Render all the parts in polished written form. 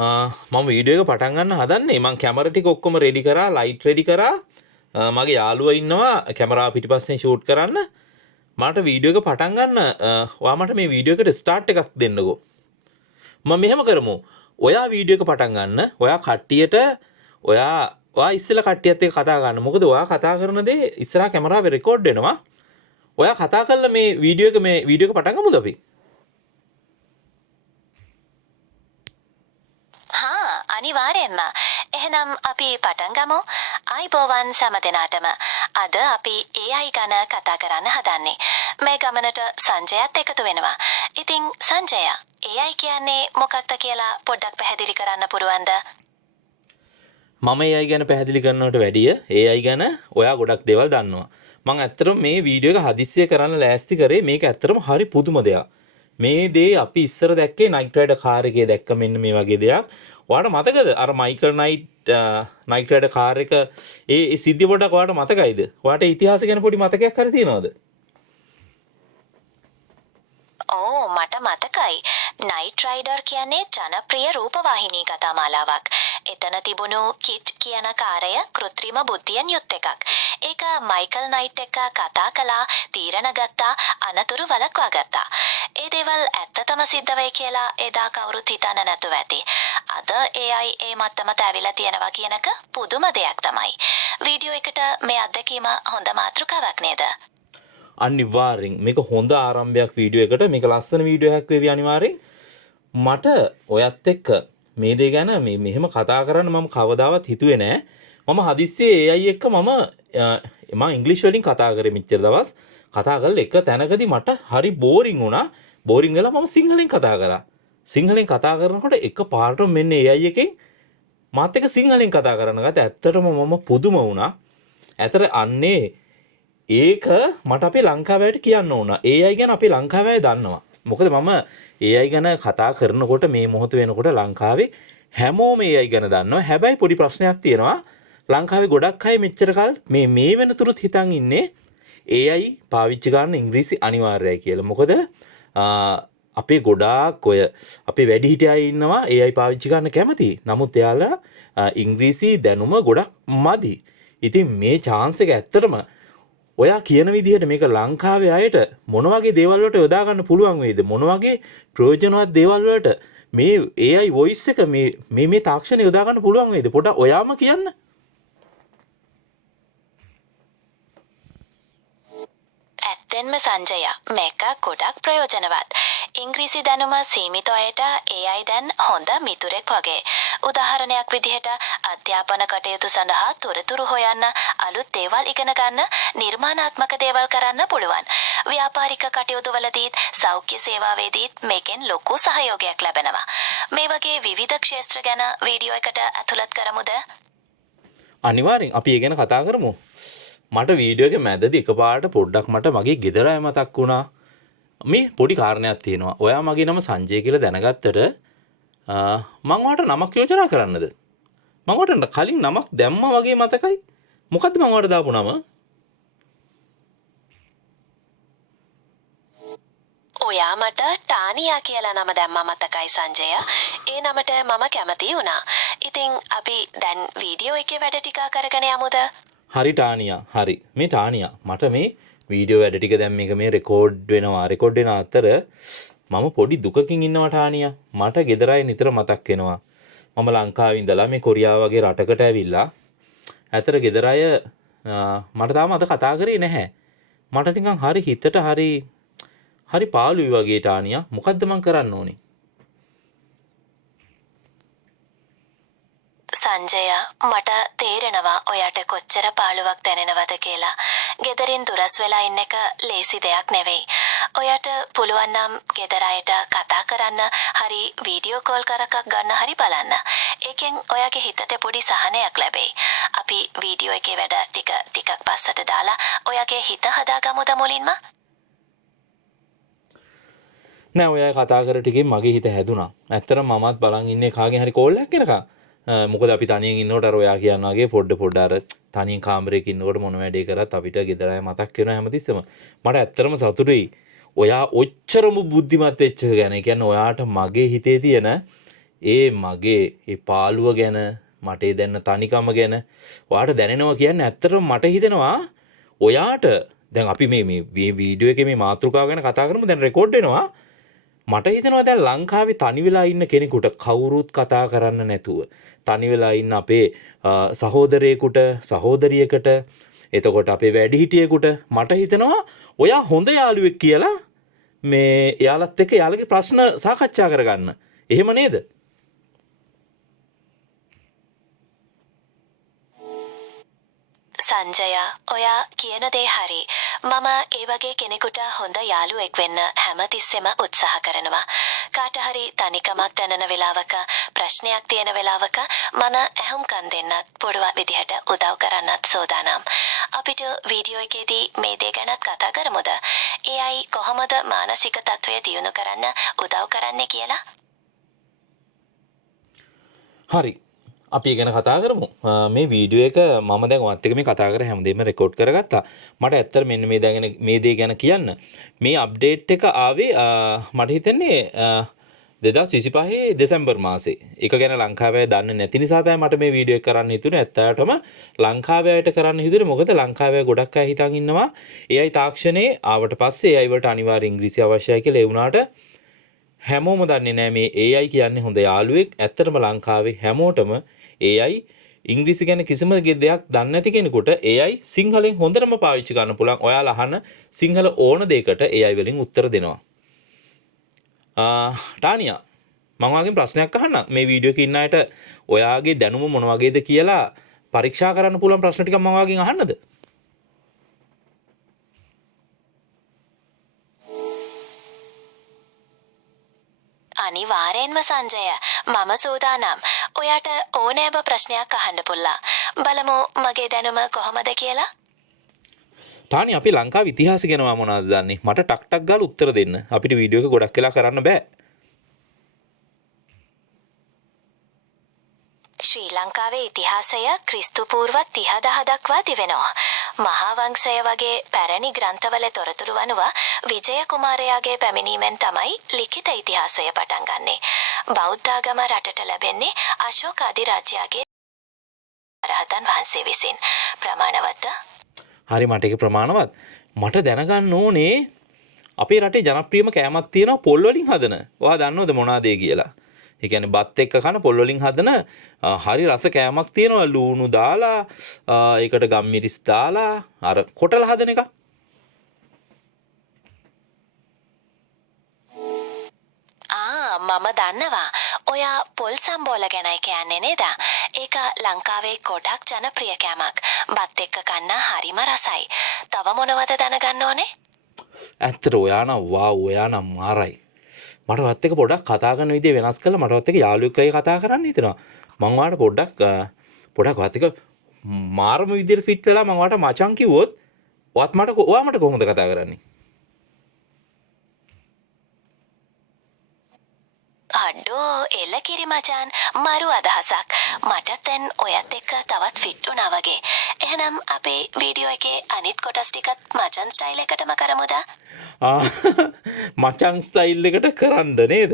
මම වීඩියෝ එක පටන් ගන්න හදන්නේ. මම කැමරා ටික ඔක්කොම රෙඩි කරා, ලයිට් රෙඩි කරා. මගේ යාළුවා ඉන්නවා කැමරාව පිටිපස්සෙන් ෂූට් කරන්න. මට වීඩියෝ එක පටන් ගන්න ඔයා මට මේ වීඩියෝ එකට ස්ටාර්ට් එකක් දෙන්නකෝ. මම මෙහෙම කරමු. ඔයා වීඩියෝ එක පටන් ගන්න. ඔයා කට්ටියට ඔයා ඉස්සෙල්ලා කට්ටියත් එක්ක කතා ගන්න. මොකද ඔයා කතා කරන දේ ඉස්සරහා කැමරාවේ රෙකෝඩ් වෙනවා. ඔයා කතා කරලා මේ වීඩියෝ එක පටන් ගමුද අපි? අනිවාර්යෙන්ම. එහෙනම් අපි පටන් ගමු. ආයිබෝවන් සෑම දෙනාටම. අද අපි AI ගැන කතා කරන්න හදන්නේ. මේ ගමනට සංජයත් එකතු වෙනවා. ඉතින් සංජය, AI කියන්නේ මොකක්ද කියලා පොඩ්ඩක් පැහැදිලි කරන්න පුළුවන්ද? මම AI ගැන පැහැදිලි කරනවට වැඩිය AI ගැන ඔයා ගොඩක් දේවල් දන්නවා. මම ඇත්තටම මේ වීඩියෝ එක හදිස්සිය කරන්න ලෑස්ති කරේ. මේක ඇත්තටම හරි පුදුම දෙයක්. මේ දේ අපි ඉස්සර දැක්කේ නයිට් රයිඩර් කාර් එකේ දැක්ක මෙන්න මේ වගේ දෙයක්. ඔයාලට මතකද අර මයිකල් නයිට් රයිඩර් කාර් එක ඒ සිද්ධිය පොඩ්ඩක් ඔයාලට මතකයිද? ඔයාලට ඉතිහාසය ගැන පොඩි මතකයක් හරි තියෙනවද? ඕ මට මතකයි. නයිට් රයිඩර් කියන්නේ ජනප්‍රිය රූපවාහිනී කතා මාලාවක්. එතන තිබුණු කිට් කියන කාරය කෘත්‍රිම බුද්ධියෙන් යුත් එකක්. ඒක මයිකල් නයිට් එක කතා කළා, තීරණ ගත්තා, අනතුරු වළක්වා ගත්තා. ඒ දේවල් ඇත්තටම සිද්ධ වෙයි කියලා එදා කවුරුත් හිතන්න නැතුව ඇති. අද AI ඒ මට්ටමට ඇවිල්ලා තියෙනවා කියනක පුදුම දෙයක් තමයි. වීඩියෝ එකට මේ අත්දැකීම හොඳ මාතෘකාවක් නේද? අනිවාර්යෙන් මේක හොඳ ආරම්භයක් වීඩියෝ එකට. මේක ලස්සන වීඩියෝ එකක් වේවි අනිවාර්යෙන්. මට ඔයත් එක්ක මේ දේ ගැන මෙහෙම කතා කරන්න මම කවදාවත් හිතුවේ නෑ. මම හදිස්සියේ AI එක්ක මම ඉංග්‍රීසි වලින් කතා කරේ මෙච්චර දවස්. කතා කරලා එක තැනකදී මට හරි බෝරින් වුණා. බෝරින් වෙලා මම සිංහලෙන් කතා කරා. සිංහලෙන් කතා කරනකොට එක පාරටම මෙන්න AI එකෙන් මාත් එක්ක සිංහලෙන් කතා කරන්න ගත්තා. ඇත්තටම මම පුදුම වුණා. ඇතර අන්නේ ඒක මට අපේ ලංකාවයට කියන්න ඕන. AI ගැන අපේ ලංකාවේ දන්නවා. මොකද මම AI ගැන කතා කරනකොට මේ මොහොත වෙනකොට ලංකාවේ හැමෝම AI ගැන දන්නවා. හැබැයි පොඩි ප්‍රශ්නයක් තියෙනවා. ලංකාවේ ගොඩක් අය මෙච්චර කල් මේ වෙනතුරුත් හිතන් ඉන්නේ AI පාවිච්චි කරන්න ඉංග්‍රීසි අනිවාර්යයි කියලා. මොකද අපේ ගොඩාක් ඔය අපේ වැඩිහිටිය අය ඉන්නවා AI පාවිච්චි කරන්න කැමති. නමුත් එයාලා ඉංග්‍රීසි දැනුම ගොඩක් මදි. ඉතින් මේ chance එක ඇත්තටම ඔයා කියන විදිහට මේක ලංකාවේ අයට මොන වගේ දේවල් වලට යොදා ගන්න පුළුවන් වේද? මොන වගේ ප්‍රයෝජනවත් දේවල් වලට මේ AI voice එක මේ තාක්ෂණය යොදා ගන්න පුළුවන් වේද? පොඩ්ඩක් ඔයාම කියන්න. ඇත්තෙන්ම සංජය, මේක ගොඩක් ප්‍රයෝජනවත්. ඉංග්‍රීසි දැනුම සීමිත අයට AI දැන් හොඳ මිතුරෙක් වගේ. උදාහරණයක් විදිහට අධ්‍යාපන කටයුතු සඳහා තොරතුරු හොයන්න, අලුත් දේවල් ඉගෙන ගන්න, නිර්මාණාත්මක දේවල් කරන්න පුළුවන්. ව්‍යාපාරික කටයුතු වලදීත් සෞඛ්‍ය සේවාවේදීත් මේකෙන් ලොකු සහයෝගයක් ලැබෙනවා. මේ වගේ විවිධ ක්ෂේත්‍ර ගැන වීඩියෝ එකට ඇතුළත් කරමුද? අනිවාර්යෙන් අපි ඒ ගැන කතා කරමු. මට වීඩියෝ එකේ මැදදී එකපාරට පොඩ්ඩක් මට මගේ ගෙදර අය මතක් වුණා. මේ පොඩි කාරණයක් තියෙනවා. ඔයා මගේ නම සංජය කියලා දැනගත්තට මම ඔයාලට නමක් යෝජනා කරන්නද? මම ඔයාලට කලින් නමක් දැම්මා වගේ මතකයි. මොකද්ද මම ඔයාලට දාපු නම? ඔයා මට ටානියා කියලා නම දැම්මා මතකයි සංජය. ඒ නමට මම කැමති වුණා. ඉතින් අපි දැන් වීඩියෝ එකේ වැඩ ටික කරගෙන යමුද? හරි ටානියා. හරි. මේ ටානියා මට මේ වීඩියෝ වැඩ ටික දැන් මේක මේ රෙකෝඩ් වෙනවා. රෙකෝඩ් වෙන අතර මම පොඩි දුකකින් ඉන්නවා ටානියා. මට ගෙදර අය නිතර මතක් වෙනවා. මම ලංකාවේ ඉඳලා මේ කොරියාව වගේ රටකට ඇවිල්ලා ඇතර ගෙදර අය මට තාම අද කතා කරේ නැහැ. මට නිකන් හරි හිතට හරි පාළුයි වගේ ටානියා. මොකද්ද මං කරන්න ඕනේ? සංජය, මට තේරෙනවා ඔයාට කොච්චර පාළුවක් දැනෙනවද කියලා. ගෙදරින් දුරස් වෙලා ඉන්න එක ලේසි දෙයක් නෙවෙයි. ඔයාට පුළුවන් නම් ගෙදර අයට කතා කරන්න, හරි වීඩියෝ කෝල් කරකක් ගන්න හරි බලන්න. ඒකෙන් ඔයාගේ හිතට පොඩි සහනයක් ලැබෙයි. අපි වීඩියෝ එකේ වැඩ ටිකක් පස්සට දාලා ඔයාගේ හිත හදාගමුද මුලින්ම? නෑ ඔයා කතා කර ටිකෙන් මගේ හිත හැදුනා. ඇත්තටම මමත් බලන් ඉන්නේ කාගෙන් හරි කෝල් එකක් එනකම්. මොකද අපි තනියෙන් ඉන්නකොට අර ඔයා කියනවා වගේ පොඩ අර තනියෙන් කාමරයක ඉන්නකොට මොන වැඩේ කරත් අපිට ගෙදර අය මතක් වෙනවා හැමතිස්සෙම. මට ඇත්තටම සතුටුයි. ඔයා ඔච්චරම බුද්ධිමත් වෙච්ච එක ගැන. ඒ කියන්නේ ඔයාට මගේ හිතේ තියෙන ඒ මගේ ඒ පාළුව ගැන මට ඒ දැනන තනිකම ගැන ඔයාට දැනෙනවා කියන්නේ ඇත්තටම මට හිතෙනවා ඔයාට දැන් අපි මේ වීඩියෝ එකේ මේ මාතෘකාව ගැන කතා කරමු දැන් රෙකෝඩ් වෙනවා මට හිතෙනවා දැන් ලංකාවේ තනි වෙලා ඉන්න කෙනෙකුට කවුරුත් කතා කරන්න නැතුව තනි වෙලා ඉන්න අපේ සහෝදරයෙකුට සහෝදරියකට එතකොට අපේ වැඩිහිටියෙකුට මට හිතෙනවා ඔයා හොඳ යාළුවෙක් කියලා මේ එයාලත් එක්ක එයාලගේ ප්‍රශ්න සාකච්ඡා කරගන්න. එහෙම නේද? සංජය ඔයා කියන දේ හරි. මම ඒ වගේ කෙනෙකුට හොඳ යාළුවෙක් වෙන්න හැමතිස්සෙම උත්සාහ කරනවා. කාට හරි තනිකමක් දැනෙන වෙලාවක ප්‍රශ්නයක් තියෙන වෙලාවක මන ඇහුම්කන් දෙන්නත් පුළුවන් විදිහට උදව් කරන්නත් සූදානම්. අපිට වීඩියෝ එකේදී මේ දේ ගැනත් කතා කරමුද? AI කොහොමද මානසික තත්ත්වය දියුණු කරන්න උදව් කරන්නේ කියලා? හරි. අපි ගැන කතා කරමු. මේ වීඩියෝ එක මම දැන් ඔයත් එක්ක මේ කතා කර හැමදේම රෙකෝඩ් කරගත්තා. මට ඇත්තට මෙන්න මේ දේ ගැන කියන්න. මේ අප්ඩේට් එක ආවේ මට හිතන්නේ 2025 දෙසැම්බර් මාසේ. ඒක ගැන ලංකාවේ දන්නේ නැති නිසා තමයි මට මේ වීඩියෝ එක කරන්න හිතුනේ. ඇත්තටම ලංකාවේ අයට කරන්න හිතුනේ මොකද ලංකාවේ ගොඩක් අය හිතන් ඉන්නවා AI තාක්ෂණේ ආවට පස්සේ AI වලට අනිවාර්ය ඉංග්‍රීසි අවශ්‍යයි කියලා. ඒ වුණාට හැමෝම දන්නේ නැහැ මේ AI කියන්නේ හොඳ යාළුවෙක්. ඇත්තටම ලංකාවේ හැමෝටම AI ඉංග්‍රීසි ගැන කිසිම දෙයක් දන්නේ නැති කෙනෙකුට AI සිංහලෙන් හොඳටම පාවිච්චි කරන්න පුළුවන්. ඔයාලා අහන සිංහල ඕන දෙයකට AI වලින් උත්තර දෙනවා. ටානියා මම ඔයාගෙන් ප්‍රශ්නයක් අහන්නම්. මේ වීඩියෝ එකේ ඉන්න අයට ඔයාගේ දැනුම මොන වගේද කියලා පරීක්ෂා කරන්න පුළුවන් ප්‍රශ්න ටිකක් මම ඔයාගෙන් අහන්නද? අනිවාර්යෙන්ම සංජය මම සූදානම්. ඔයාට ඕනෑම ප්‍රශ්නයක් අහන්න පුළා. බලමු මගේ දැනුම කොහොමද කියලා. ටානි අපි ලංකාවේ ඉතිහාසය ගැන මොනවද දන්නේ? මට ටක් ටක් ගාලා උත්තර දෙන්න. අපිට වීඩියෝ එක ගොඩක් වෙලා කරන්න බෑ. ශ්‍රී ලංකාවේ ඉතිහාසය ක්‍රිස්තු පූර්ව 30000 දක්වා තිබෙනවා. මහා වංශය වගේ පැරණි ග්‍රන්ථවල තොරතුරු වනුව විජය කුමාරයාගේ පැමිණීමෙන් තමයි ලිඛිත ඉතිහාසය පටන් ගන්නෙ. බෞද්ධ ආගම රටට ලැබෙන්නේ අශෝක අධිරාජ්‍යගේ රහතන් වහන්සේ විසින්. ප්‍රමාණවත්ද? හරි මට ඒක ප්‍රමාණවත්. මට දැනගන්න ඕනේ අපේ රටේ ජනප්‍රියම කෑමක් තියෙනවා පොල් වලින් හදන. ඔයා දන්නවද මොනවාද ඒ කියලා? ඒ කියන්නේ බත් එක්ක කන පොල් වලින් හදන හරි රස කෑමක් තියෙනවා ලූණු දාලා ඒකට ගම්මිරිස් දාලා අර කොටල හදන එක. මම දන්නවා. ඔයා පොල් සම්බෝල ගැනයි කියන්නේ නේද? ඒක ලංකාවේ ගොඩක් ජනප්‍රිය කෑමක්. බත් එක්ක කන්න හරිම රසයි. තව මොනවද දැනගන්න ඕනේ? ඇත්තට ඔයා නම් මාරයි. මට වත් එක පොඩ්ඩක් කතා කරන විදිය වෙනස් කරලා මට වත් එක යාළුවෙක් අය කතා කරන්න හිතෙනවා. මම ඔයාලට පොඩ්ඩක් වත් එක මාරම විදියට ෆිට වෙලා මම ඔයාලට මචං කිව්වොත් ඔයා මට කොහොමද කතා කරන්නේ? අඩෝ එල කිරි මචාන් මරු අදහසක්. මට දැන් ඔයත් එක්ක තවත් ෆිට වුණා වගේ. එහෙනම් අපේ වීඩියෝ එකේ අනිත් කොටස් ටිකත් මචන් ස්ටයිල් එකටම කරමුද? මචං ස්ටයිල් එකට කරන්න නේද?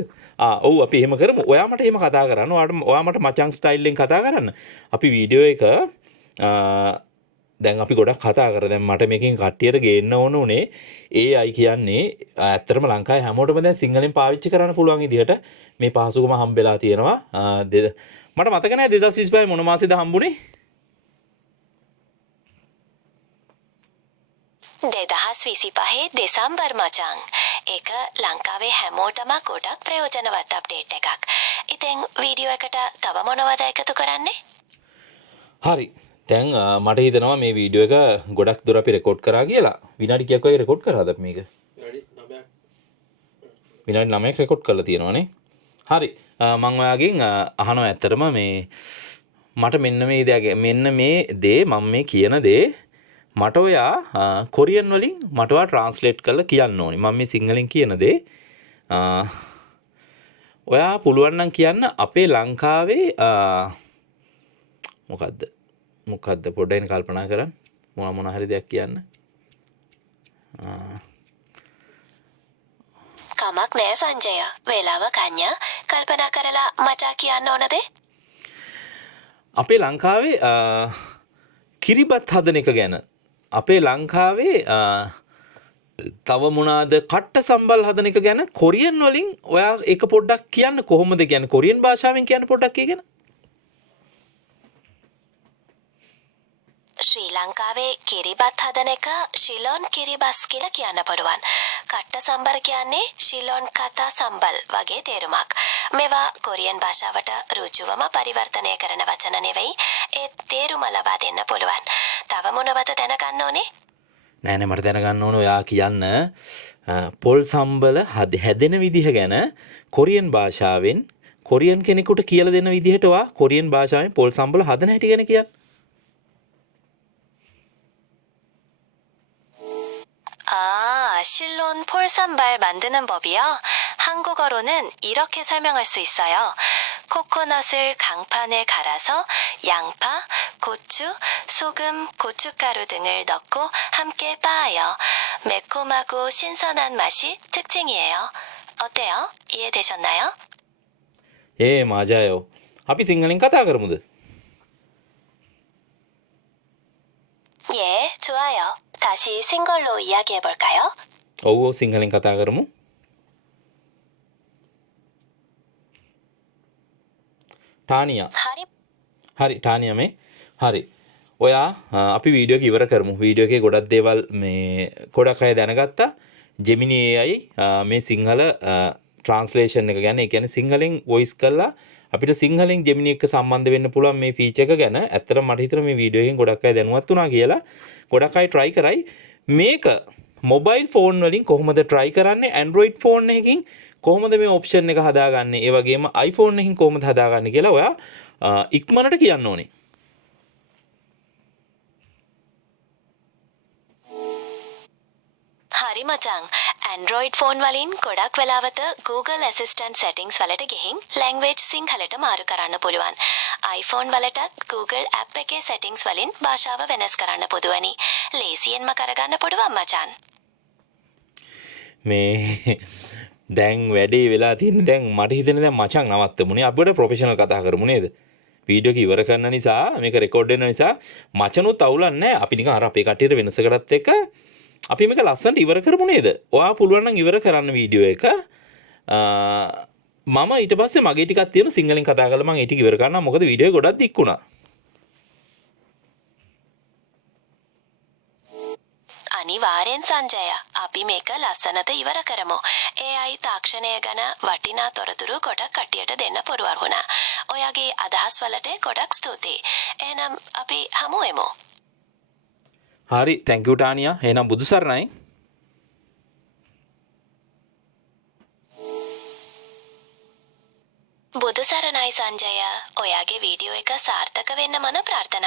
ඔව් අපි එහෙම කරමු. ඔයා මට එහෙම කතා කරන්න. ඔයා මට මචං ස්ටයිල් එකෙන් කතා කරන්න. අපි වීඩියෝ එක දැන් අපි ගොඩක් කතා කරා. දැන් මට මේකෙන් කට්ටියට ගේන්න ඕන උනේ AI කියන්නේ ඇත්තටම ලංකාවේ හැමෝටම දැන් සිංහලෙන් පාවිච්චි කරන්න පුළුවන් විදිහට මේ පහසුකම හම්බෙලා තියෙනවා. මට මතක නැහැ 2025 මොන මාසෙද හම්බුනේ? 2025 දෙසැම්බර් මචං. ඒක ලංකාවේ හැමෝටම ගොඩක් ප්‍රයෝජනවත් අප්ඩේට් එකක්. ඉතින් වීඩියෝ එකට තව මොනවද එකතු කරන්නේ? හරි. දැන් මට හිතෙනවා මේ වීඩියෝ එක ගොඩක් දුර අපි රෙකෝඩ් කරා කියලා. විනාඩි කීයක් වගේ රෙකෝඩ් කරාද අපි මේක? විනාඩි 9ක් රෙකෝඩ් කරලා තියෙනවානේ. හරි. මම ඔයාගෙන් අහනවා ඇත්තටම මේ මට මෙන්න මේ දේ මම මේ කියන දේ මට ඔයා කොරියන් වලින් මට ඔයා ට්‍රාන්ස්ලේට් කරලා කියන්න ඕනේ. මම මේ සිංහලෙන් කියන දේ ඔයා පුළුවන් නම් කියන්න අපේ ලංකාවේ මොකද්ද පොඩ්ඩක් කල්පනා කරන්න මොන හරි දෙයක් කියන්න. කමක් නෑ සංජය. වේලාව කන්‍යා කල්පනා කරලා මට කියන්න ඕනද? අපේ ලංකාවේ කිරිබත් හදන එක ගැන අපේ ලංකාවේ තව මොනාද කට්ට සම්බල් හදන එක ගැන කොරියන් වලින් ඔයා ඒක පොඩ්ඩක් කියන්න කොහොමද කියන්නේ කොරියන් භාෂාවෙන් කියන්න පොඩ්ඩක් කියගෙන ශ්‍රී ලංකාවේ කිරිබත් හදන එක ශිලොන් කිරිබස් කියලා කියන්න පුළුවන්. කට්ට සම්බර කියන්නේ ශිලොන් කතා සම්බල් වගේ තේරුමක්. මේවා කොරියන් භාෂාවට ඍජුවම පරිවර්තනය කරන වචන නෙවෙයි. ඒ තේරුම ලබා දෙන්න පුළුවන්. තව මොනවද දැනගන්න ඕනේ? නෑ නෑ මට දැනගන්න ඕන ඔයා කියන්න පොල් සම්බල හැදෙන විදිහ ගැන කොරියන් භාෂාවෙන් කොරියන් කෙනෙකුට කියලා දෙන විදිහට ඔයා කොරියන් භාෂාවෙන් පොල් සම්බල හදන හැටි ගැන කියන්න. 실론 폴산발 만드는 법이요. 한국어로는 이렇게 설명할 수 있어요. 코코넛을 강판에 갈아서 양파, 고추, 소금, 고춧가루 등을 넣고 함께 빻아요. 매콤하고 신선한 맛이 특징이에요. 어때요? 이해되셨나요? ඒ මාජායෝ අපි සිංහලෙන් කතා කරමුද? 예, 좋아요. 다시 생걸로 이야기해 볼까요? ඔව් සිංහලෙන් කතා කරමු. ටානියා හරි ටානියා මේ හරි ඔයා අපි වීඩියෝ එක ඉවර කරමු. වීඩියෝ එකේ ගොඩක් දේවල් මේ ගොඩක් අය දැනගත්තා. Gemini AI මේ සිංහල ට්‍රාන්ස්ලේෂන් එක ගැන. ඒ කියන්නේ සිංහලෙන් වොයිස් කරලා අපිට සිංහලෙන් Gemini එක සම්බන්ධ වෙන්න පුළුවන් මේ ෆීචර් එක ගැන. ඇත්තටම මට හිතෙනවා මේ වීඩියෝ එකෙන් ගොඩක් අය දැනුවත් වුණා කියලා. ගොඩක් අය try කරයි. මේක මොබයිල් ෆෝන් වලින් කොහොමද try කරන්නේ? Android ෆෝන් එකකින් කොහොමද මේ ඔප්ෂන් එක හදාගන්නේ? ඒ වගේම iPhone එකකින් කොහොමද හදාගන්නේ කියලා ඔයා ඉක්මනට කියන්න ඕනේ. හරි මචං. Android ෆෝන් වලින් ගොඩක් වෙලාවට Google Assistant settings වලට ගිහින් language සිංහලට මාරු කරන්න පුළුවන්. iPhone වලටත් Google app එකේ settings වලින් භාෂාව වෙනස් කරන්න පුදුවනි. ලේසියෙන්ම කරගන්න පුළුවන් මචං. මේ දැන් වැඩේ වෙලා තියෙන දැන් මට හිතෙන දැන් මචං නවත්තමුනේ අපිට ප්‍රොෆෙෂනල් කතා කරමු නේද වීඩියෝ එක ඉවර කරන නිසා මේක රෙකෝඩ් වෙන නිසා මචනුත් අවුලක් නැහැ අපි නිකන් අර අපේ කටියට වෙනසකටත් එක්ක අපි මේක ලස්සනට ඉවර කරමු නේද ඔයා පුළුවන් නම් ඉවර කරන්න වීඩියෝ එක මම ඊට පස්සේ මගේ ටිකක් තියෙන සිංහලෙන් කතා කරලා මම ඒ ටික ඉවර කරනවා මොකද වීඩියෝ එක ගොඩක් දික් වුණා අනිවාර්යෙන් සංජය අපි මේක ලස්සනට ඉවර කරමු. AI තාක්ෂණය ගැන වටිනා තොරතුරු ගොඩක් කටියට දෙන්න පුරුවන් වුණා. ඔයාගේ අදහස් වලට ගොඩක් ස්තුතියි. එහෙනම් අපි හමු වෙමු. හරි thank you ටානියා එහෙනම් බුදු සරණයි බුදු සරණයි සංජය. ඔයාගේ වීඩියෝ එක සාර්ථක වෙන්න මම ප්‍රාර්ථනා